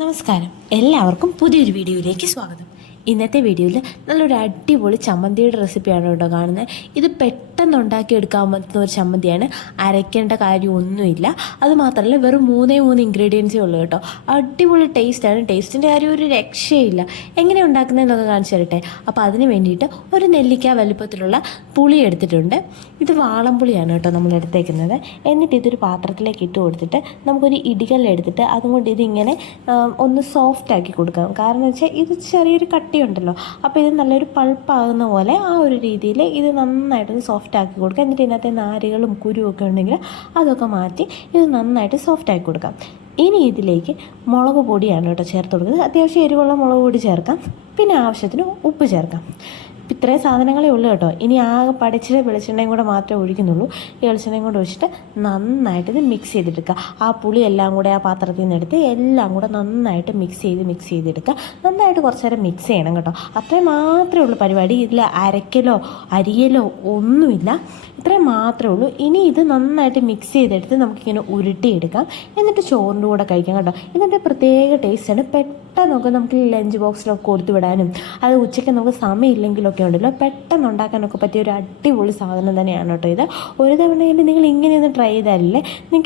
നമസ്കാരം. എല്ലാവർക്കും പുതിയൊരു വീഡിയോയിലേക്ക് സ്വാഗതം. ഇന്നത്തെ വീഡിയോയിൽ നല്ലൊരു അടിപൊളി ചമ്മന്തിയുടെ റെസിപ്പിയാണ് കേട്ടോ കാണുന്നത്. ഇത് പെട്ടെന്ന് ഉണ്ടാക്കിയെടുക്കാൻ പറ്റുന്ന ഒരു ചമ്മന്തിയാണ്. അരയ്ക്കേണ്ട കാര്യമൊന്നുമില്ല. അത് മാത്രമല്ല വെറും മൂന്നേ മൂന്ന് ഇൻഗ്രീഡിയൻസേ ഉള്ളൂ കേട്ടോ. അടിപൊളി ടേസ്റ്റാണ് ടേസ്റ്റിന്റെ കാര്യം ഒരു രക്ഷയില്ല. എങ്ങനെ ഉണ്ടാക്കുന്നതെന്നൊക്കെ കാണിച്ചു തരട്ടെ. അപ്പോൾ അതിന് വേണ്ടിയിട്ട് ഒരു നെല്ലിക്ക വലുപ്പത്തിലുള്ള പുളി എടുത്തിട്ടുണ്ട്. ഇത് വാളംപുളിയാണ് കേട്ടോ നമ്മൾ എടുത്തേക്കുന്നത്. എന്നിട്ട് ഇതൊരു പാത്രത്തിലേക്ക് ഇട്ട് കൊടുത്തിട്ട് നമുക്കൊരു ഇടികല്ലെടുത്തിട്ട് അതും കൊണ്ട് ഇതിങ്ങനെ ഒന്ന് സോഫ്റ്റ് ആക്കി കൊടുക്കണം. കാരണം വെച്ചാൽ ഇത് ചെറിയൊരു കട്ടിയുണ്ടല്ലോ. അപ്പോൾ ഇത് നല്ലൊരു പൾപ്പാകുന്ന പോലെ ആ ഒരു രീതിയിൽ ഇത് നന്നായിട്ടൊന്ന് സോഫ്റ്റ് ആക്കി കൊടുക്കുക. എന്നിട്ട് ഇതിനകത്തെ നാരുകളും കുരുവൊക്കെ ഉണ്ടെങ്കിൽ അതൊക്കെ മാറ്റി ഇത് നന്നായിട്ട് സോഫ്റ്റ് ആക്കി കൊടുക്കാം. ഇനി ഇതിലേക്ക് മുളക് പൊടിയാണ് കേട്ടോ ചേർത്ത് കൊടുക്കുന്നത്. അത്യാവശ്യം എരിവുള്ള മുളക് പൊടി ചേർക്കാം. പിന്നെ ആവശ്യത്തിന് ഉപ്പ് ചേർക്കാം. ഇത്രയും സാധനങ്ങളേ ഉള്ളൂ കേട്ടോ. ഇനി ആ പഠിച്ചിട്ട് വെളിച്ചെണ്ണയും കൂടെ മാത്രമേ ഒഴിക്കുന്നുള്ളൂ. ഈ വെളിച്ചെണ്ണയും കൂടെ ഒഴിച്ചിട്ട് നന്നായിട്ട് ഇത് മിക്സ് ചെയ്തെടുക്കുക ആ പുളി എല്ലാം കൂടെ ആ പാത്രത്തിൽ നിന്ന് എടുത്ത് എല്ലാം കൂടെ നന്നായിട്ട് മിക്സ് ചെയ്ത് മിക്സ് ചെയ്തെടുക്കുക നന്നായിട്ട് കുറച്ച് നേരം മിക്സ് ചെയ്യണം കേട്ടോ. അത്രയും മാത്രമേ ഉള്ളൂ പരിപാടി. ഇതിൽ അരക്കലോ അരിയലോ ഒന്നുമില്ല. ഇത്രയും മാത്രമേ ഉള്ളൂ. ഇനി ഇത് നന്നായിട്ട് മിക്സ് ചെയ്തെടുത്ത് നമുക്കിങ്ങനെ ഉരുട്ടിയെടുക്കാം. എന്നിട്ട് ചോറിന്റെ കൂടെ കഴിക്കാം കേട്ടോ. ഇതിന്റെ പ്രത്യേക ടേസ്റ്റാണ് പെട്ടെന്നൊക്കെ നമുക്ക് ലഞ്ച് ബോക്സിലൊക്കെ കൊടുത്തു വിടാനും അത് ഉച്ചയ്ക്ക് നമുക്ക് സമയമില്ലെങ്കിലൊക്കെ ഉണ്ടല്ലോ. പെട്ടെന്ന് ഉണ്ടാക്കാനൊക്കെ പറ്റിയ ഒരു അടിപൊളി സാധനം തന്നെയാണ് കേട്ടോ ഇത്. ഒരു തവണയിൽ നിങ്ങൾ ഇങ്ങനെ ഒന്ന് ട്രൈ ചെയ്താലല്ലേ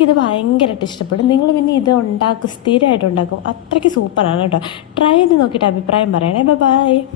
ഇത് ഭയങ്കരമായിട്ട് ഇഷ്ടപ്പെടും. നിങ്ങൾ പിന്നെ ഇത് ഉണ്ടാക്കും സ്ഥിരമായിട്ട് ഉണ്ടാക്കും. അത്രയ്ക്ക് സൂപ്പറാണ് കേട്ടോ. ട്രൈ ചെയ്ത് നോക്കിയിട്ട് അഭിപ്രായം പറയണേ. ബൈ